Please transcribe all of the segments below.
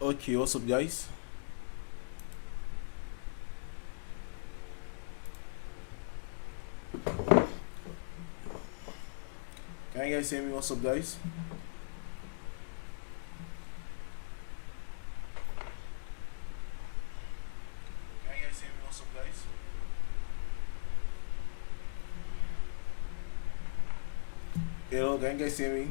Okay, what's up, guys? Can you guys hear me? What's up, guys? Can you guys hear me? What's up, guys? Hello, can you guys hear me?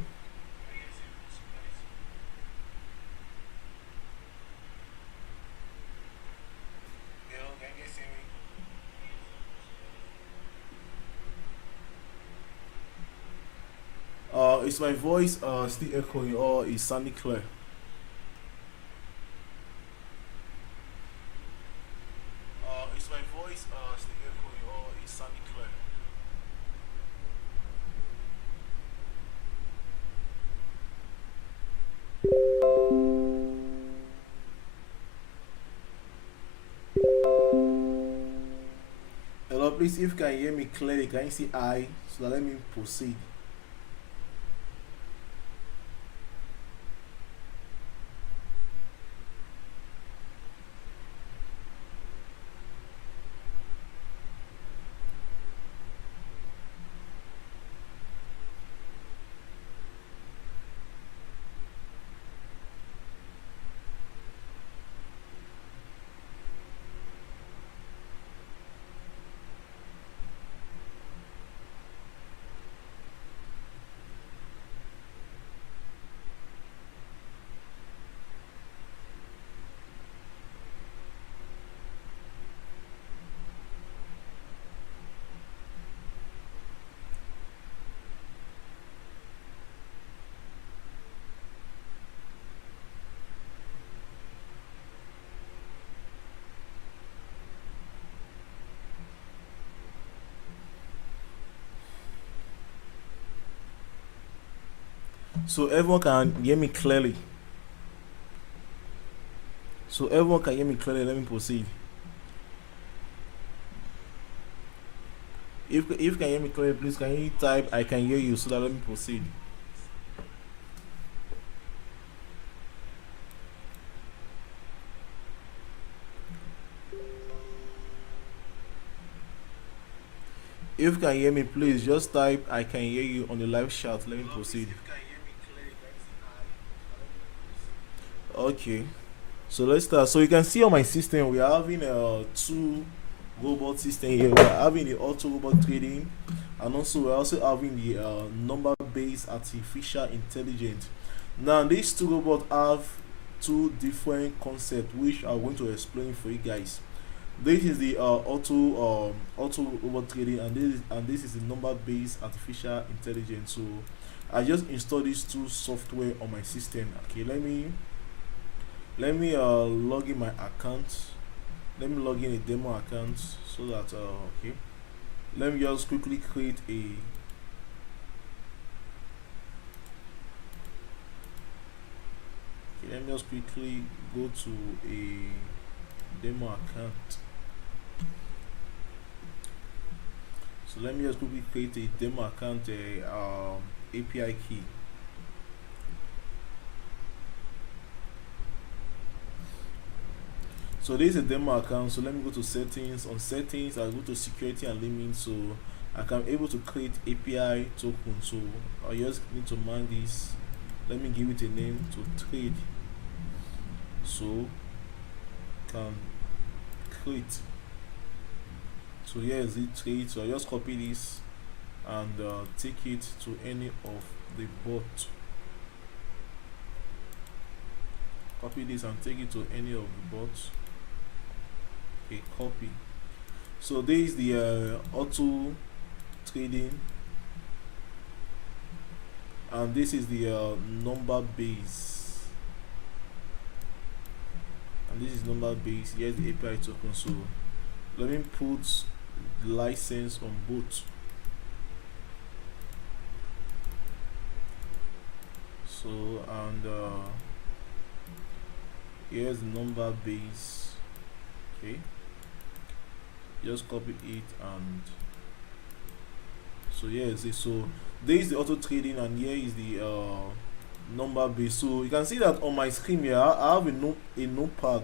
Hello, can you guys hear me? Is my voice still echoing or is sounding clear? Is my voice still echoing or is sounding clear? Hello, please, if you can hear me clearly, can you see I? So that let me proceed. So everyone can hear me clearly. So everyone can hear me clearly. Let me proceed. If you can hear me clearly, please can you type I can hear you so that let me proceed. If you can hear me, please just type I can hear you on the live chat. Let me proceed. Okay. So let's start. So you can see on my system we are having two robot system here. We're having the auto robot trading, and also we're also having the number based artificial intelligence. Now these two robots have two different concepts which I'm going to explain for you guys. This is the auto robot trading, and this is the number based artificial intelligence. So I just installed these two software on my system. Okay, let me log in my account. Let me log in a demo account so that okay, let me just quickly create a okay, let me just quickly go to a demo account. So let me just quickly create a demo account API key. So this is a demo account. So let me go to settings. On settings, I'll go to security and limits. So I can able to create API token. So I just need to mark this. Let me give it a name to trade. So can create. So here is it trade. So I just copy this and take it to any of the bot. Copy this and take it to any of the bots. Okay, copy. So this is the auto trading, and this is the number base, and this is number base. Here's the API token. So let me put the license on both. So and here's the number base. Okay, just copy it, and So yes, so there is the auto trading, and here is the number base. So you can see that on my screen here I have a notepad.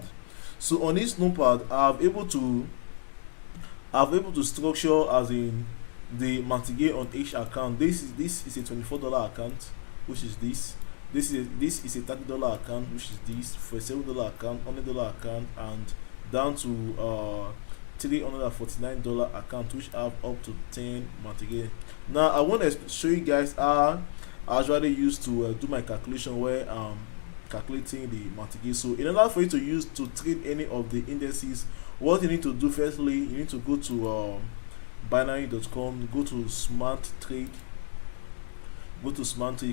So on this notepad I've able to structure as in the Martingale on each account. This is a $24 account, which is this. This is a $30 account, which is this. For a $7 account, $100 account, and down to $349 account, which have up to 10 Martingale. Now I want to show you guys how I usually used to do my calculation where calculating the Martingale. So in order for you to trade any of the indices, what you need to do firstly, you need to go to binary.com, go to smart trade. You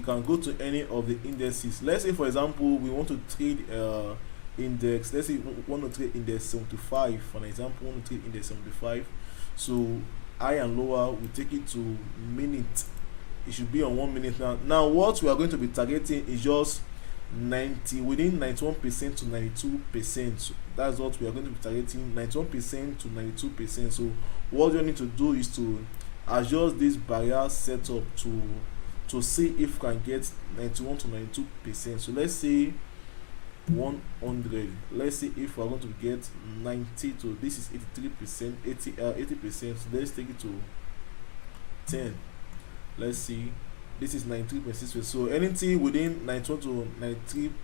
can go to any of the indices. Let's say for example we want to trade index. Let's say we want to trade index 75, for an example. We want to trade index 75. So high and lower, we take it to minute. It should be on 1 minute. Now what we are going to be targeting is just 90, within 91% to 92%. So that's what we are going to be targeting, 91% to 92%. So what you need to do is to adjust this barrier setup to see if we can get 91 to 92%. So let's say 100. Let's see if we're going to get 90 to, this is 83%, 80%. So let's take it to 10. Let's see, this is 93%. So anything within 91 to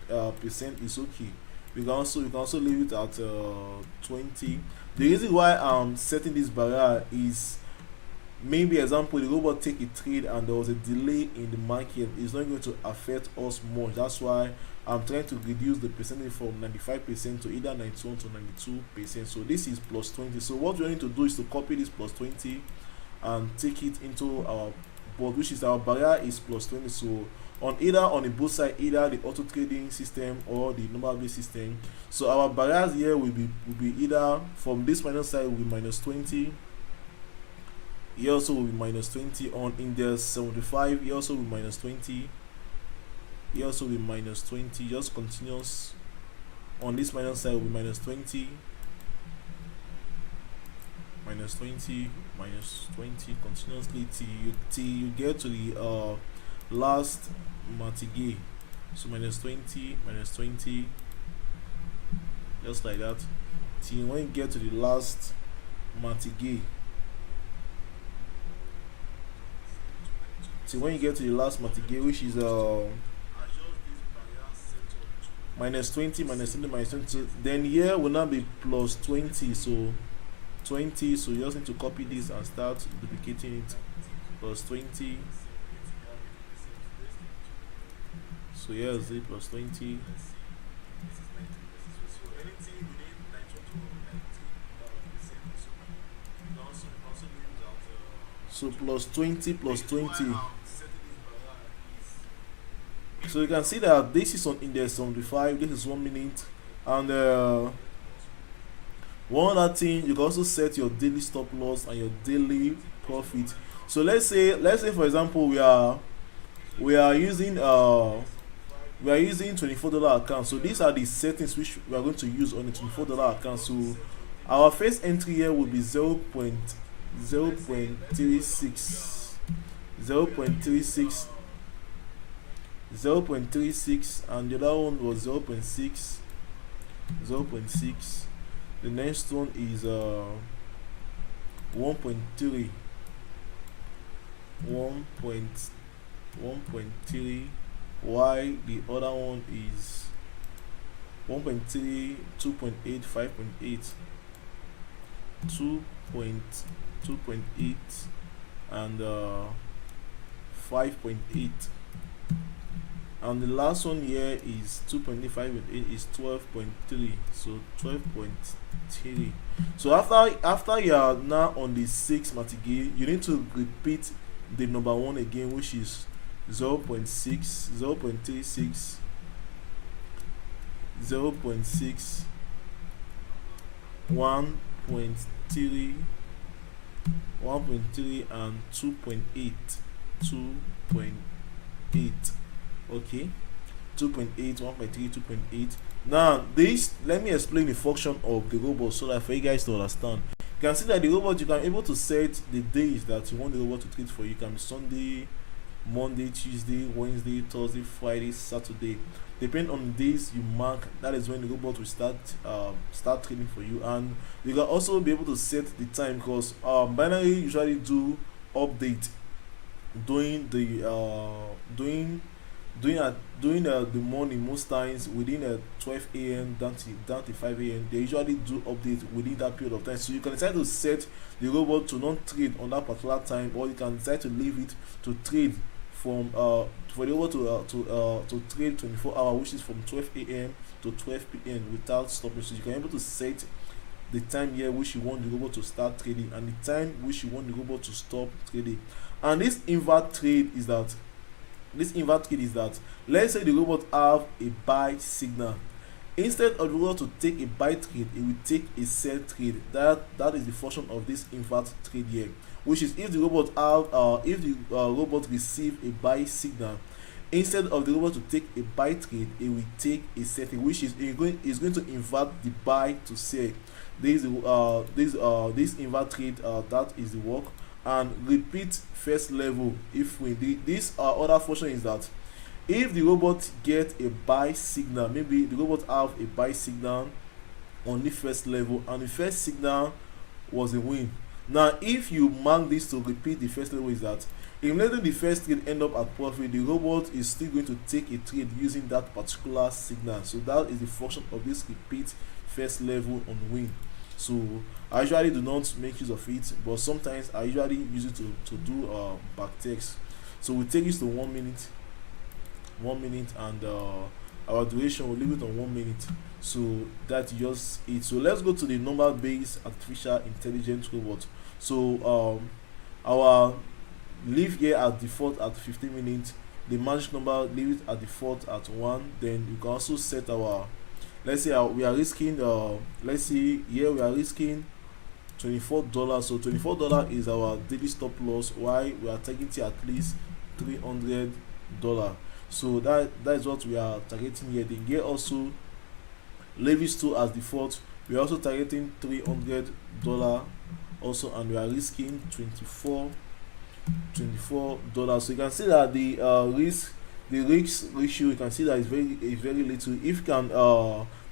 93% is okay. You can also leave it at 20. The reason why I'm setting this barrier is, maybe example, the robot take a trade and there was a delay in the market. It's not going to affect us much. That's why I'm trying to reduce the percentage from 95% to either 91 to 92%. So this is plus 20. So what we need to do is to copy this plus 20 and take it into our board, which is our barrier is plus 20. So on the both side, either the auto trading system or the number based system. So our barriers here will be either from this minus side will be minus 20. Here also will be minus 20 on index 75. Here also will be minus 20. Here also will be minus 20. Just continuous. On this minus side will be minus 20. Minus 20, minus 20 continuously till you get to the last Martingale. So minus 20, just like that, till when you get to the last Martingale. Till when you get to the last Martingale, which is minus 20, minus 20, minus 20. Then here will now be plus 20. So 20. So you just need to copy this and start duplicating it. Plus 20. So here's it, plus 20. So plus 20, plus 20. So you can see that this is on index 75. This is 1 minute. And one other thing, you can also set your daily stop loss and your daily profit. So let's say for example we are using $24 account. So these are the settings which we are going to use on the $24 account. So our first entry here will be 0.36, and the other one was 0.6. The next one is 1.3, 1.3, while the other one is 1.3, 2.8, 5.8, 2.8, and 5.8. And the last one here is 2.5 and 8 is 12.3. So 12.3. So after you are now on the 6 Martingale, you need to repeat the number one again, which is 0.6, 0.36, 0.6, 1.3, 1.3, and 2.8. Okay, 2.8, 1.3, 2.8. Now this, let me explain the function of the robot so that for you guys to understand. You can see that the robot, you can able to set the days that you want the robot to trade for you. It can be Sunday, Monday, Tuesday, Wednesday, Thursday, Friday, Saturday. Depending on the days you mark, that is when the robot will start trading for you. And you can also be able to set the time, because binary usually do update during the the morning, most times within 12 a.m. down to 5 a.m. They usually do update within that period of time. So you can decide to set the robot to not trade on that particular time, or you can decide to leave it to trade from for the robot to trade 24 hours, which is from 12 a.m. to 12 p.m. without stopping. So you can be able to set the time here which you want the robot to start trading, and the time which you want the robot to stop trading. And this invert trade is that, let's say the robot have a buy signal. Instead of the robot to take a buy trade, it will take a sell trade. That is the function of this invert trade here, which is if the robot receive a buy signal, instead of the robot to take a buy trade, it will take a sell trade, which is going to invert the buy to sell. This invert trade, that is the work. And repeat first level if we this other function is that if the robot get a buy signal, maybe the robot have a buy signal on the first level and the first signal was a win. Now if you mark this to repeat the first level, is that if letting the first trade end up at profit, the robot is still going to take a trade using that particular signal. So that is the function of this repeat first level on win. So I usually do not make use of it, but sometimes I usually use it to do back text. So we take this to 1 minute, and our duration will leave it on 1 minute. So that's just it. So let's go to the number based artificial intelligence robot. So our leave here at default at 15 minutes, the magic number leave it at default at 1. Then you can also set our, let's say we are risking let's see here we are risking $24. So $24 is our daily stop loss, why we are targeting at least $300. So that is what we are targeting here. Then here also levies 2 as default, we are also targeting $300 also, and we are risking $24. So you can see that the risk ratio, you can see that is very little. If you can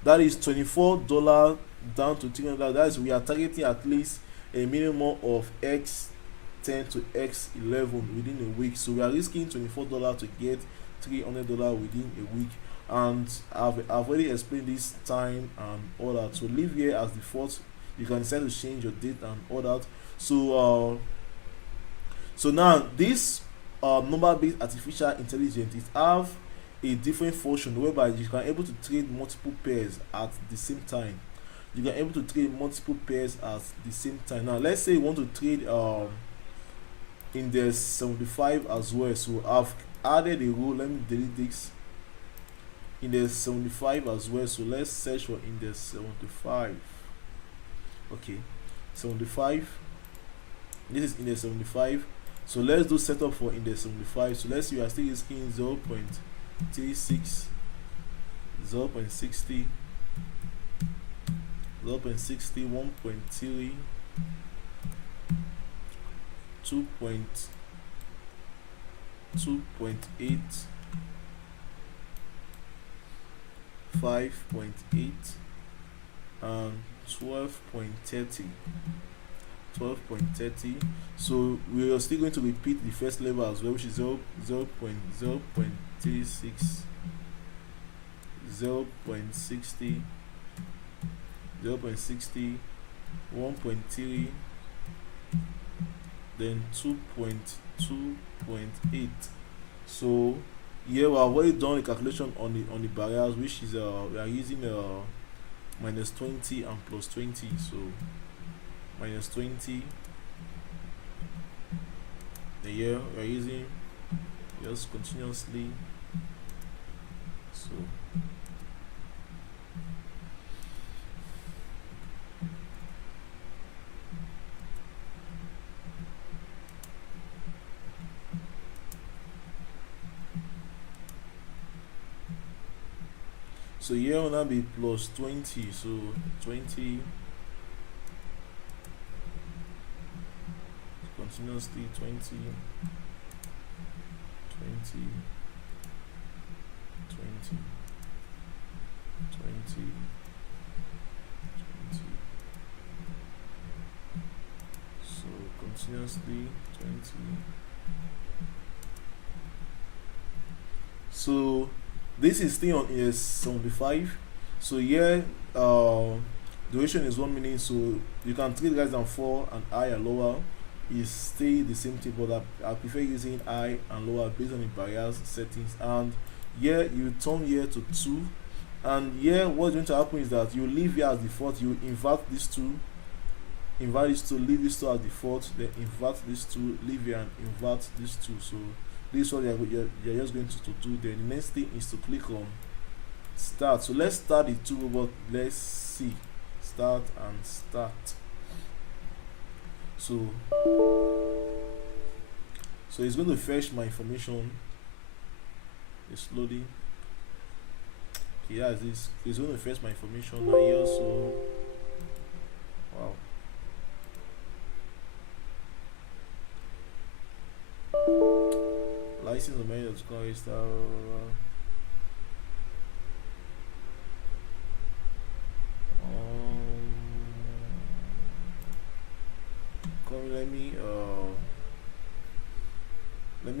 that is $24 down to $300, that is we are targeting at least a minimum of x10 to x11 within a week. So we are risking $24 to get $300 within a week. And I've already explained this time and all that. So leave here as default. You can decide to change your date and all that. So so now this number based artificial intelligence, it have a different function whereby you can able to trade multiple pairs at the same time. You can able to trade multiple pairs at the same time. Now let's say you want to trade index 75 as well. So I've added a rule. Let me delete this. Index 75 as well. So let's search for index 75. Okay, 75. This is index 75. So let's do setup for index 75. So let's see, we are still risking 0.36, 0.60, 0.60, 1.3, 2.8, 5.8, and 12.30. So we are still going to repeat the first level as well, which is 0.36, 0.60, 1.3, then 2.8. So here we have already done the calculation on the barriers, which is we are using minus 20 and plus 20. So minus 20, the year we are using just continuously. So here will now be plus 20. So 20 continuously 20 20 20 20 20. So continuously 20. So this is still on ES75. So here duration is 1 minute, so you can trade less than 4 and higher lower is still the same thing, but I prefer using high and lower based on the barriers settings. And here you turn here to 2, and here what's going to happen is that you leave here as default, you invert these two, leave these two as default, then invert these two, leave here and invert these two. So this is what you're just going to do. Then the next thing is to click on start. So let's start the two robot. Let's see, start and start. So it's going to fetch my information. It's loading. Okay, yeah, it's going to fetch my information. And here also, wow. License of many let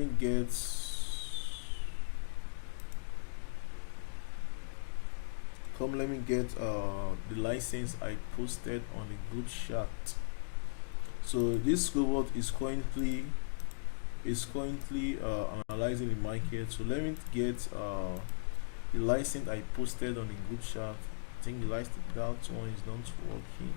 me get the license I posted on the group chat. So this robot is currently analyzing the market. So let me get the license I posted on the group chat. I think that one is not working.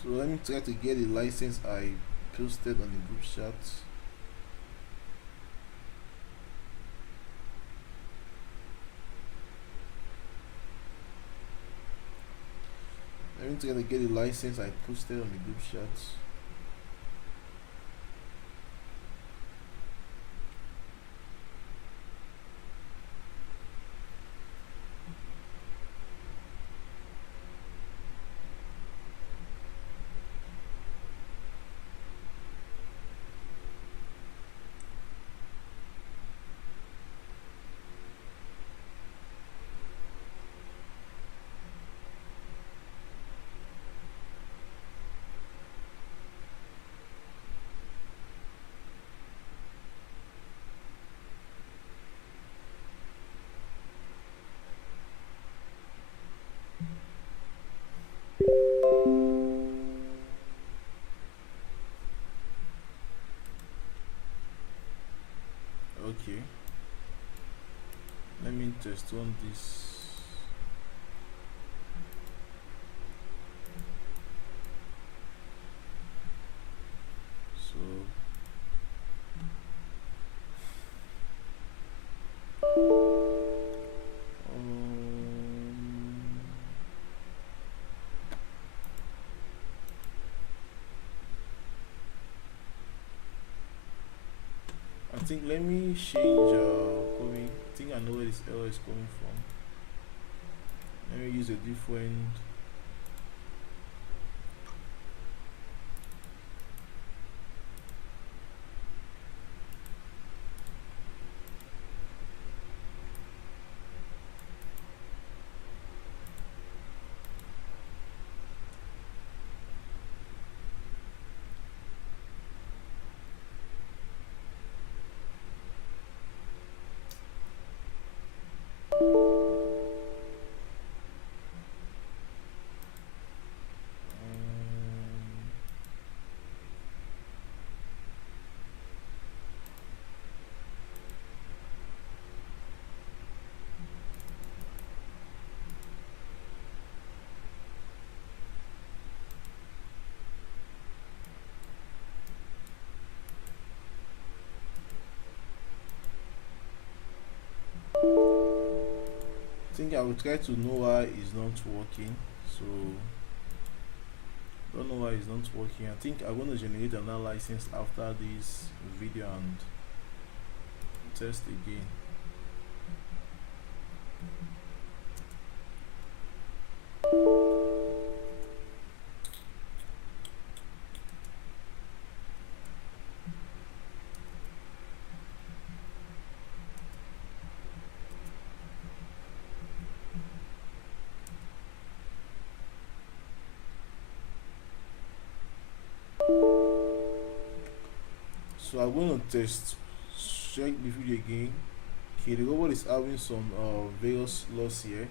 So let me try to get the license I posted on the group chat. Let me try to get the license I posted on the group chat. Okay, let me test on this. So I think let me change coming. I think I know where this error is coming from. Let me use a different. I think I will try to know why it's not working. So don't know why it's not working. I think I'm going to generate another license after this video, and test again. So I'm going to test check the video again. Okay, the robot is having some various loss here.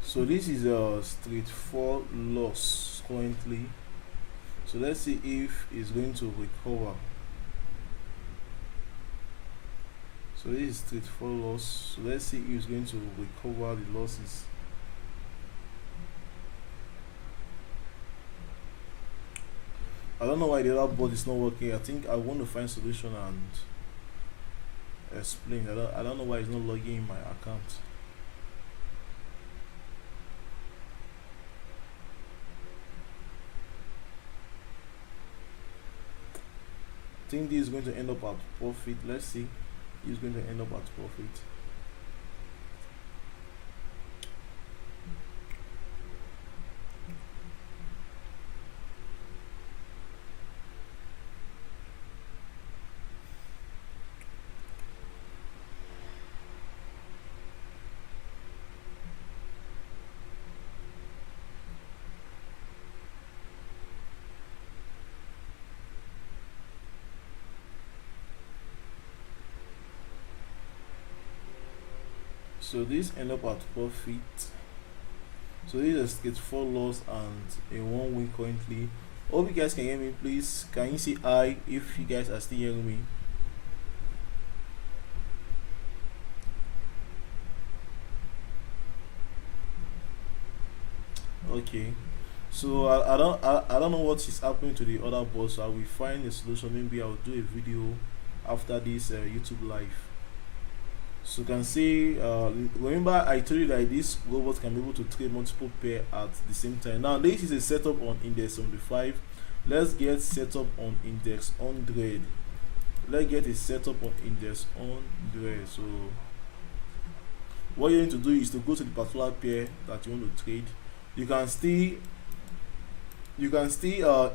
So this is a straight 4 loss currently. So let's see if it's going to recover. So this is straight 4 loss. So let's see if it's going to recover the losses. I don't know why the other board is not working. I think I want to find solution and explain. I don't know why it's not logging in my account. I think this is going to end up at profit. Let's see. It's going to end up at profit. So this end up at profit. So this is get 4 loss and a 1 win currently. Hope you guys can hear me. Please can you see I if you guys are still hearing me? Okay, so I don't know what is happening to the other boss, so I will find a solution. Maybe I'll do a video after this YouTube live. So you can see, remember I told you that this robot can be able to trade multiple pair at the same time. Now this is a setup on index 75. Let's get setup on index 100. Let's get a setup on index 100. So what you need to do is to go to the particular pair that you want to trade. You can still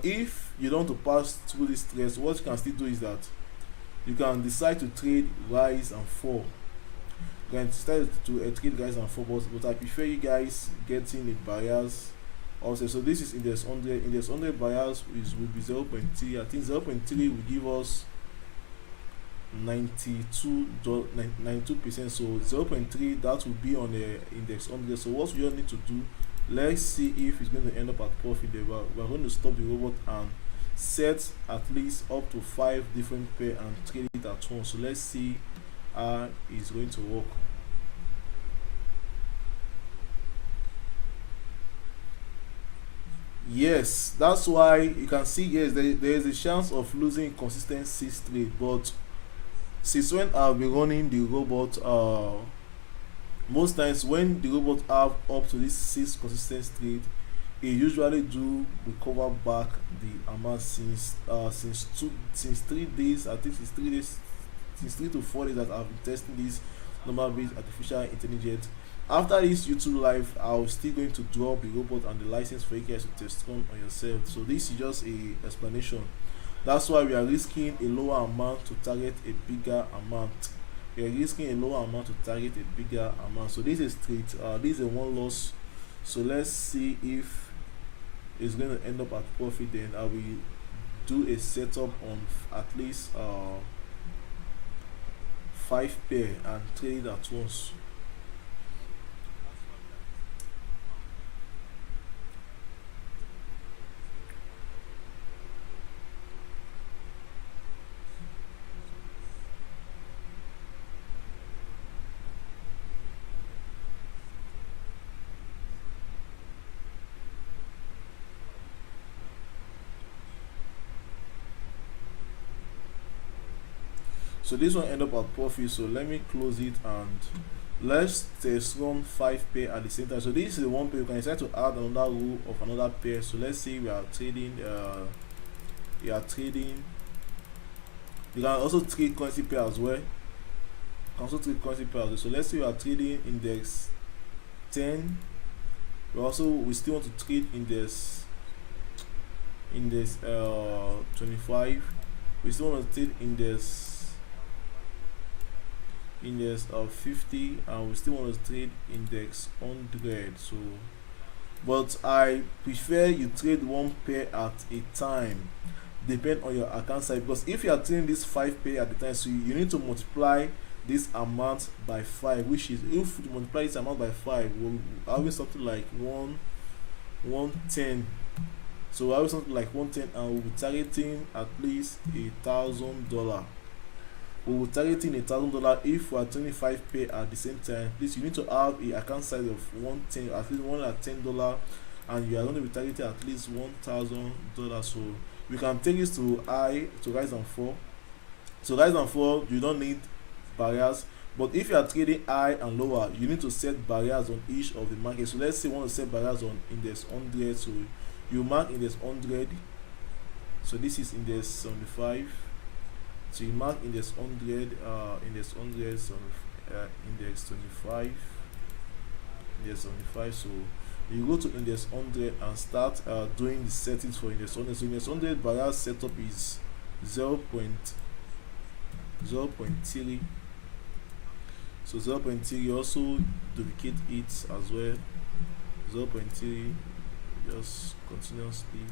if you don't want to pass through this stress, what you can still do is that you can decide to trade rise and fall. You can decide to trade rise and fall, but I prefer you guys getting the buyers also. So this is index 100. Index 100 buyers will be 0.3. I think 0.3 will give us 92%. So 0.3 that will be on the index 100. So what we all need to do, let's see if it's going to end up at profit there. We're going to stop the robot and set at least up to 5 different pair and trade it at once. So let's see how it's going to work. Yes, that's why you can see, yes, there is a chance of losing consistent 6 trade, but since when I've been running the robot, most times when the robot have up to this 6 consistent trade, it usually do recover back the amount since 3 days. I think it's 3 days, since 3 to 4 days that I've been testing this number based artificial intelligence. After this YouTube live, I'll still going to drop the robot and the license for you guys to test on yourself. So this is just a explanation. That's why we are risking a lower amount to target a bigger amount. We are risking a lower amount to target a bigger amount. So this is straight. This is a 1 loss. So let's see if it's going to end up at profit. Then I will do a setup on at least 5 pair and trade at once. So this one end up at profit. So let me close it and let's test run 5 pair at the same time. So this is the one pair. You can decide to add another row of another pair. So let's say we are trading you can also trade currency pair as well. So let's say we are trading index 10. We still want to trade index 25. We still want to trade index of 50, and we still want to trade index 100. So but I prefer you trade one pair at a time, depend on your account size, because if you are trading this 5 pair at the time, so you need to multiply this amount by 5, which is, if you multiply this amount by 5, we'll having something like 110. So we'll have something like 110, and we'll be targeting at least $1,000. We will targeting $1,000 if we are 25 pair at the same time. Please, you need to have a account size of 110, at least $110, and you are going to be targeting at least $1,000. So we can take this to rise and fall. So rise and fall, you don't need barriers, but if you are trading high and lower, you need to set barriers on each of the markets. So let's say you want to set barriers on index 100. So you mark index 100. So this is index 75. So you mark index 100, index 100, so index 25, index 75. So you go to index 100 and start doing the settings for index 100. So index 100 barrier setup is 0.3. So 0.3, also duplicate it as well. 0.3, just continuously.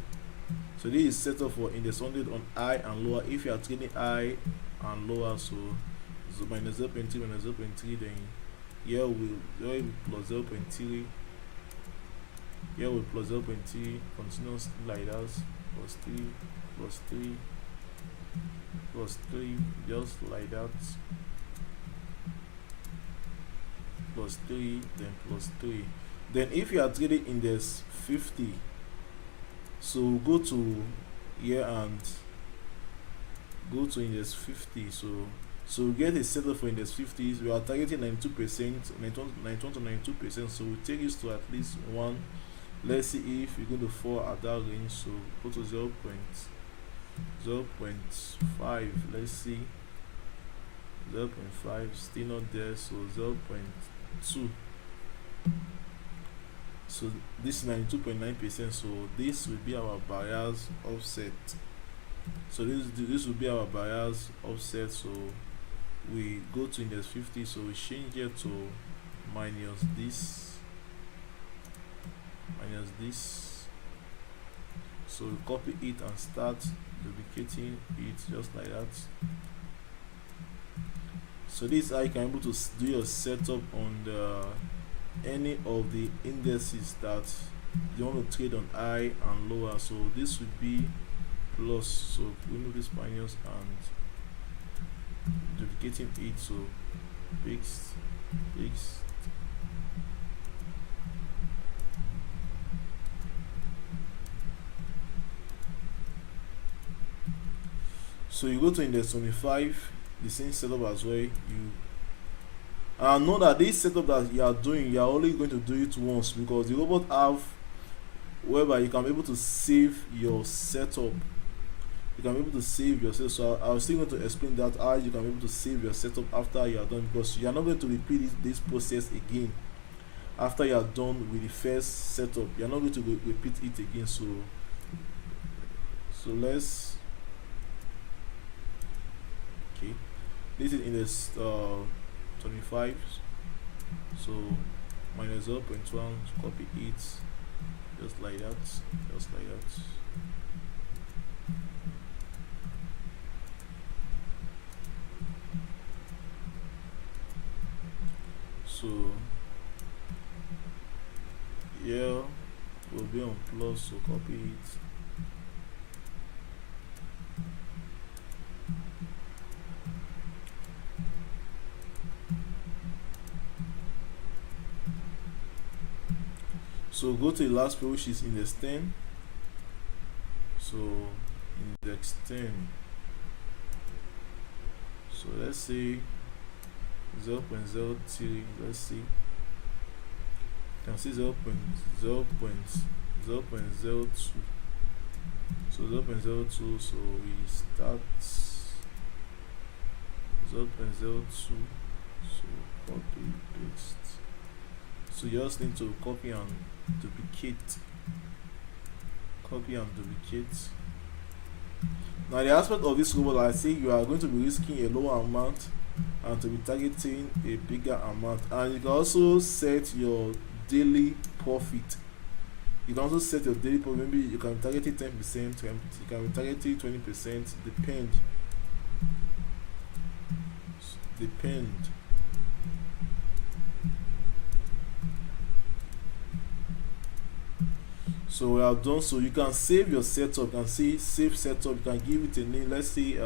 So this is set up for index 100 on high and lower. If you are trading high and lower, so minus 0.3 minus 0.3, then here will plus 0.3, here will plus 0.3, continuously like that, plus 3 plus 3 plus 3, just like that, plus 3, then plus 3. Then if you are trading index 50, so go to here and go to index 50. So get a setup for index 50. We are targeting 92%, 91 to 92%. So we take this to at least 1. Let's see if you're going to fall at that range. So go to 0.5. Let's see, 0.5, still not there. So 0.2. So this is 92.9%. So this will be our buyers offset. So this will be our buyers offset. So we go to index 50. So we change it to minus this. So we copy it and start duplicating it just like that. So this is how you can be able to do your setup on any of the indices that you want to trade on high and lower. So this would be plus. So remove this minus and duplicating it. So paste. So you go to index 25, the same setup as well. And know that this setup that you are doing, you are only going to do it once, because the robot have whereby you can be able to save your setup. So I was still going to explain that how you can be able to save your setup after you are done, because you are not going to repeat this process again after you are done with the first setup. You are not going to repeat it again. So let's, okay, this is index 25. So minus 0.1, copy it just like that. So here will be on plus, so copy it. So go to the last page, which is index 10. So index 10. So let's say 0.03. Let's see. You can see 0.02. So 0.02. So we start 0.02. So copy paste. So you just need to copy and duplicate. Now the aspect of this robot, I say you are going to be risking a lower amount and to be targeting a bigger amount, and you can also set your daily profit. Maybe you can target it 10%, you can be targeting 20%, depend. So we have done. So you can save your setup. You can see save setup. You can give it a name. Let's say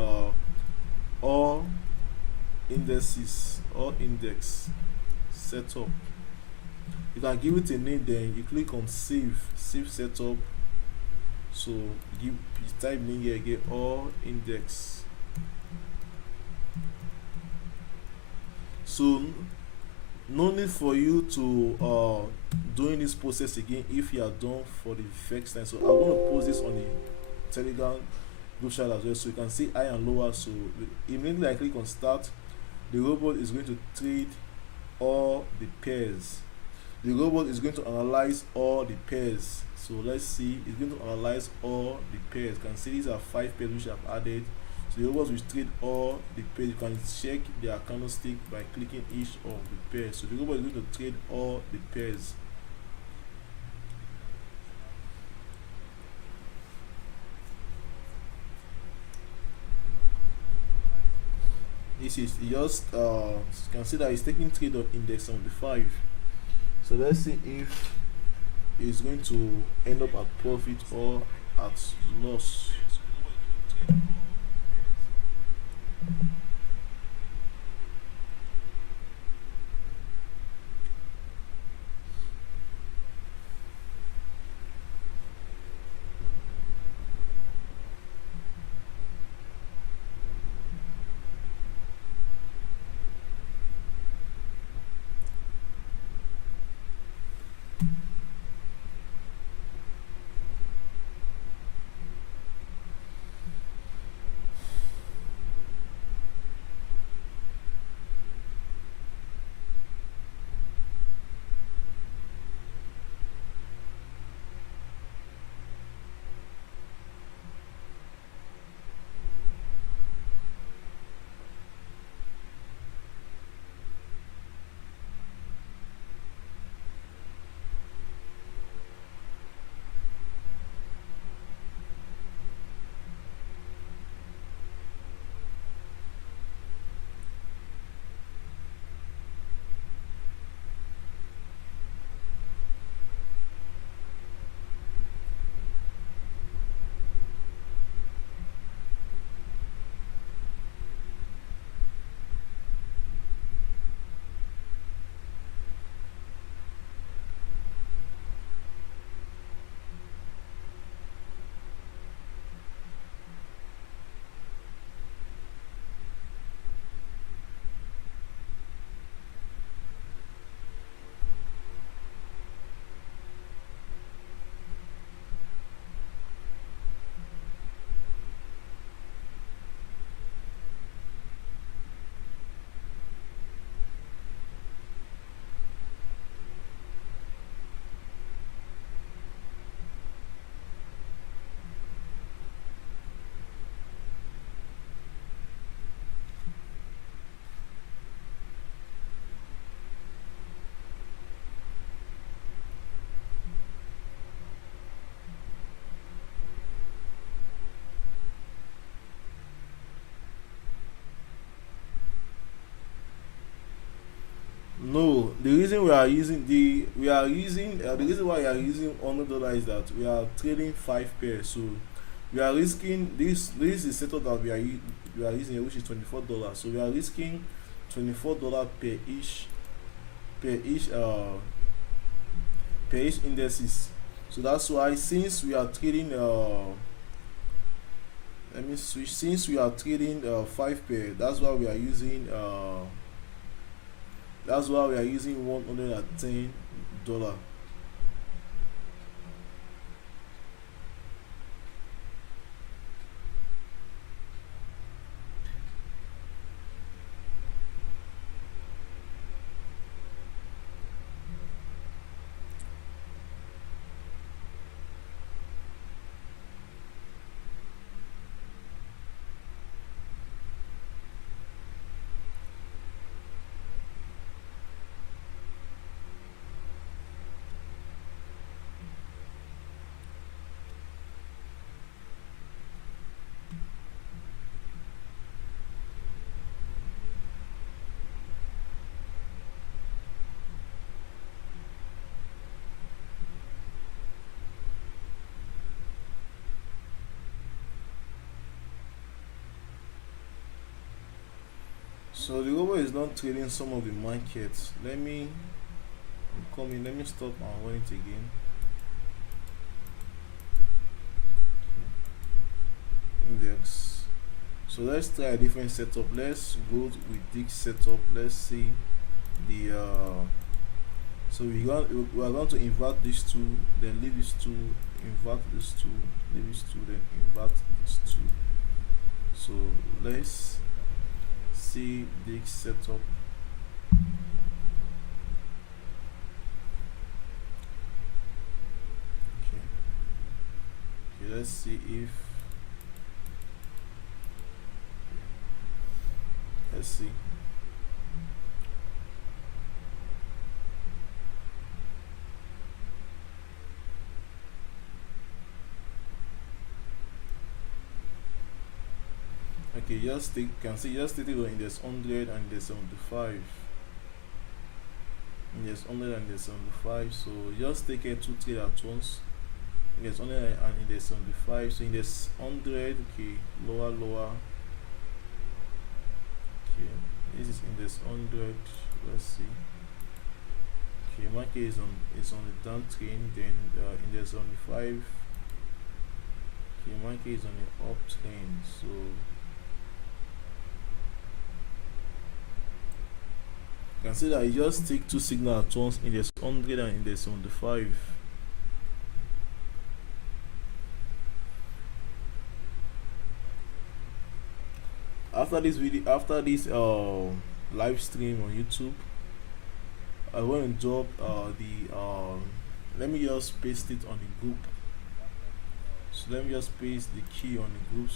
all index setup. You can give it a name. Then you click on save setup. So you type in here again, all index. So no need for you to doing this process again if you are done for the first time. So I'm going to post this on the Telegram group chat as well, so you can see high and lower. So immediately I click on start, the robot is going to trade all the pairs. The robot is going to analyze all the pairs. So let's see, it's going to analyze all the pairs. You can see these are 5 pairs which I've added. So the robots will trade all the pairs. You can check their candlestick by clicking each of the pairs. So the robot is going to trade all the pairs. This is just you can see that it's taking trade on index 75. So let's see if it's going to end up at profit or at loss. No, the reason the reason why we are using $100 is that we are trading 5 pairs. So we are risking this. This is setup that we are using, which is $24. So we are risking $24 per each indices. So that's why, since we are trading let me switch. Since we are trading 5 pair, that's why we are using $110. So the robot is not trading some of the markets. Come in. Let me stop and run it again. Index. So let's try a different setup. Let's go with this setup. Let's see the so we are going to invert these two, then leave these two, invert these two, leave these two, then invert these two. So let's see this setup. Okay, let's see if let's see. Okay, just take it on index 100 and index 75. Index 100 and index 75. So just take it 2 trade at once. Index 100 and index 75. So index 100, okay, lower. Okay, this is index 100. Let's see. Okay, market is on the down trend, then index 75. Okay, market is on the uptrend. So you can see that I just take 2 signals at once, index 100 and index 75. After this live stream on YouTube, I want to drop let me just paste it on the group. So let me just paste the key on the group.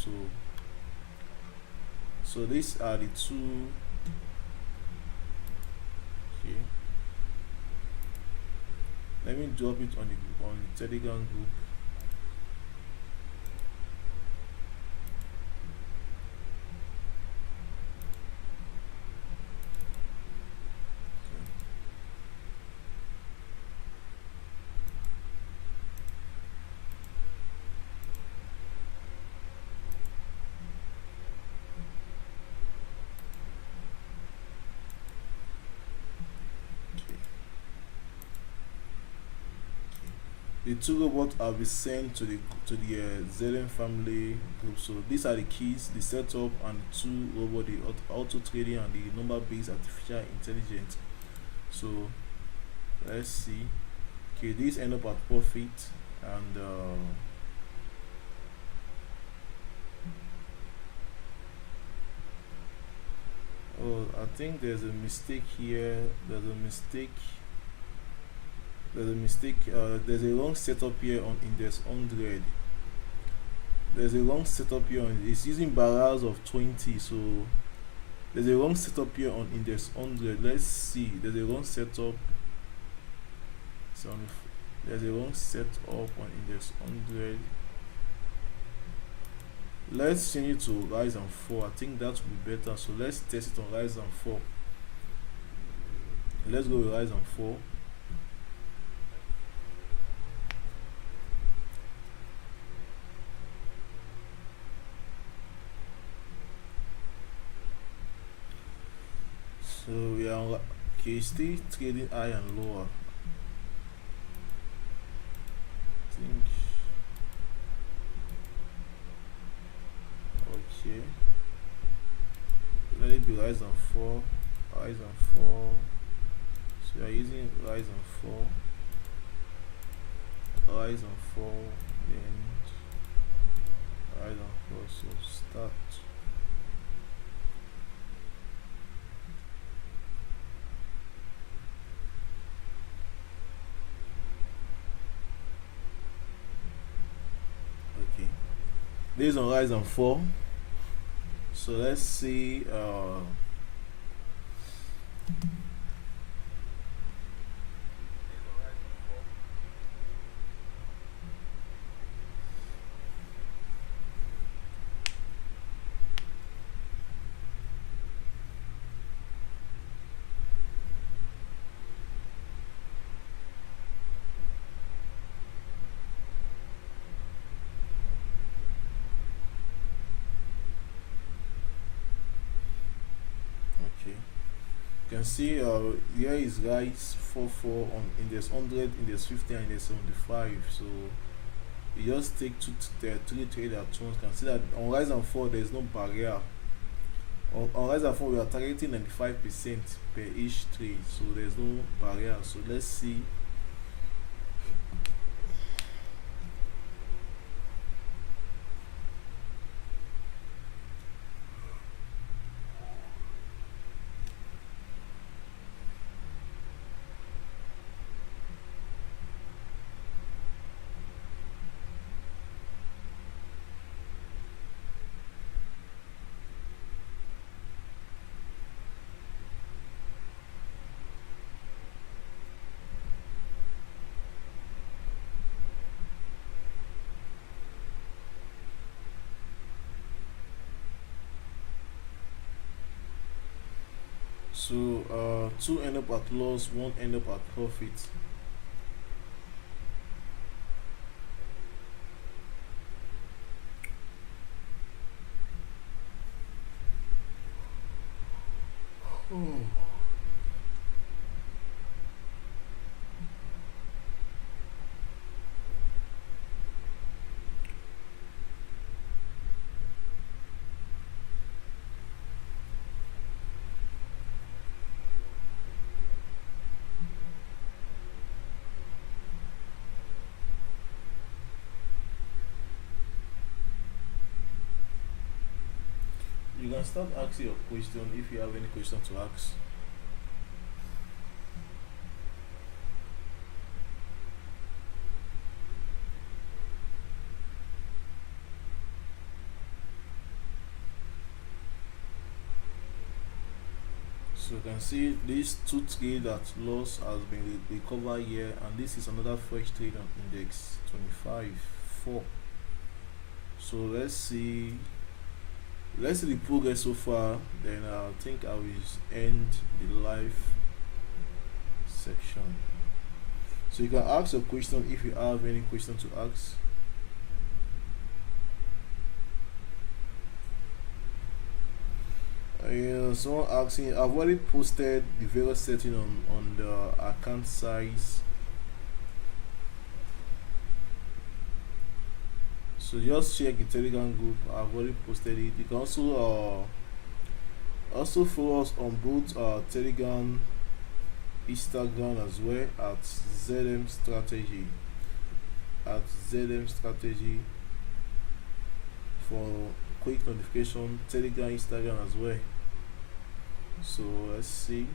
So these are the two. Okay, let me drop it on the Telegram group. The two robots have been sent to the Zelen family group. So these are the keys, the setup, and the two robot, the auto trading and the number based artificial intelligence. So let's see. Okay, these end up at profit, and oh, I think there's a mistake here. There's a mistake. There's a wrong setup here on index 100. There's a wrong setup here on it's using barrels of 20. So there's a wrong setup here on index 100. Let's see. There's a wrong setup. So there's a wrong setup on index 100. Let's change it to rise and fall. I think that would be better. So let's test it on rise and fall. Let's go with rise and fall. So we are okay, still trading high and lower. I think maybe Ryzen 4, Ryzen 4. So we are using Ryzen 4, Ryzen 4, then Ryzen 4. So start. Okay, this is on Ryzen 4. So let's see. Okay, you can see here is guys 44 on index 100, index 50, and index 75. So you just take three trade at once. You can see that on Ryzen 4 there is no barrier. On Ryzen 4 we are targeting 95% per each trade, so there's no barrier. So let's see. So two end up at loss, one end up at profit. Hmm. You can start asking your question if you have any question to ask. So you can see these two trade that loss has been recovered here, and this is another fresh trade on index 25 4. So let's see the progress so far, then I think I will end the live section. So you can ask a question if you have any question to ask. Someone asking, I've already posted the various setting on the account size. So just check the Telegram group. I've already posted it. You can also follow us on both Telegram, Instagram as well at ZM Strategy. At ZM Strategy for quick notification. Telegram, Instagram as well. So let's see.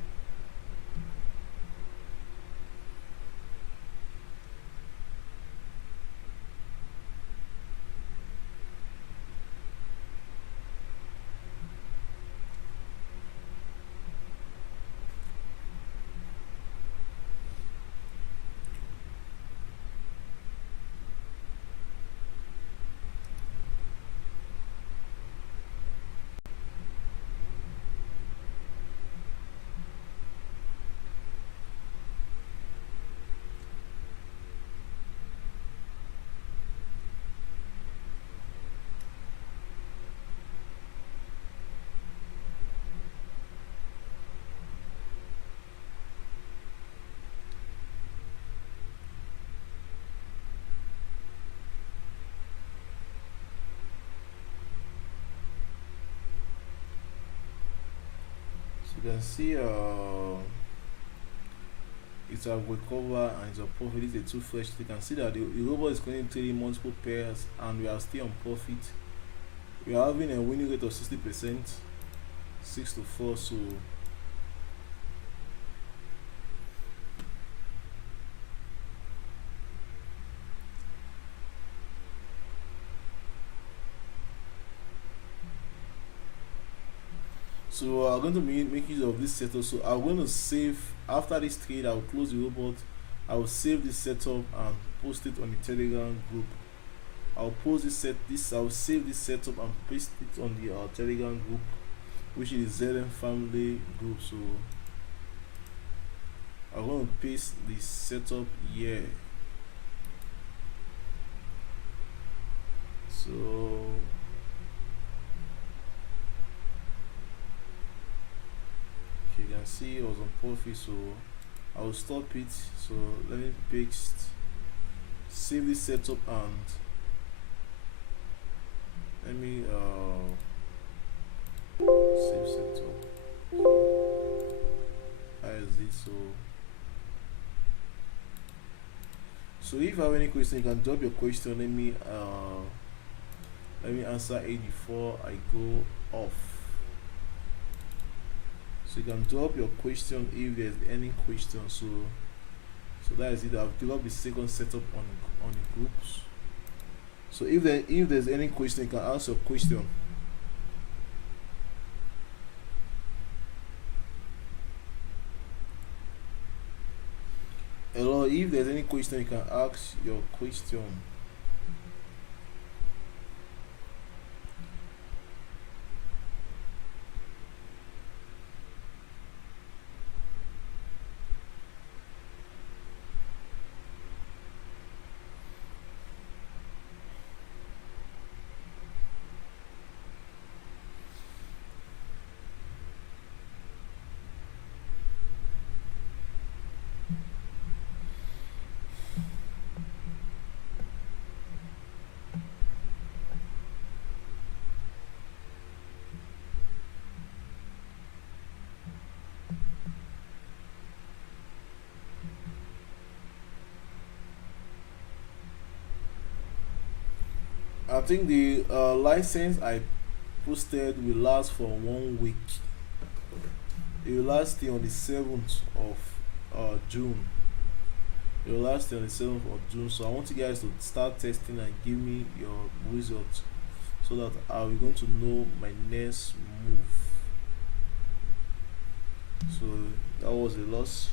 You can see it's a recover and it's a profit. It's a two fresh. You can see that the robot is currently trading multiple pairs and we are still on profit. We are having a winning rate of 60%, 6 to 4. So I'm going to make use of this setup. So I'm going to save after this trade. I'll close the robot. I will save this setup and post it on the Telegram group. I'll post this. I'll save this setup and paste it on the Telegram group, which is the ZM family group. So I'm going to paste the setup here. So you can see it was on profit, so I will stop it. So let me paste, save this setup, and let me save setup. How is it? So if you have any question, you can drop your question. Let me answer it before I go off. So you can drop your question if there's any question. So that is it. I've dropped the second setup on the groups. So if there's any question, you can ask your question. Hello, if there's any question, you can ask your question. I think the license I posted will last for 1 week. It will last till on the 7th of June. It will last till on the 7th of June. So I want you guys to start testing and give me your results so that I'll be going to know my next move. So that was a loss.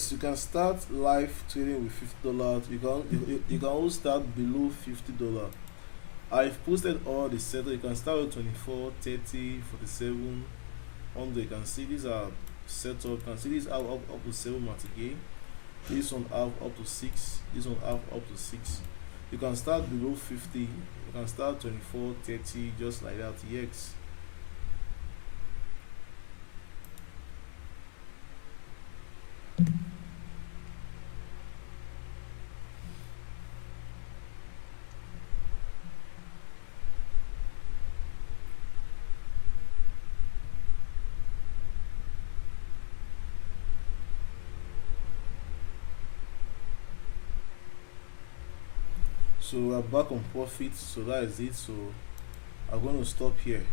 Yes, you can start live trading with $50. You can also start below $50. I've posted all the setup. You can start with 24, 30, 47, 100. You can see these are setup. You can see these have up to 7 months again. This one have up to 6. This one have up to 6. You can start below 50. You can start 24, 30, just like that. Yes. So we're back on profit. So that is it. So I'm going to stop here.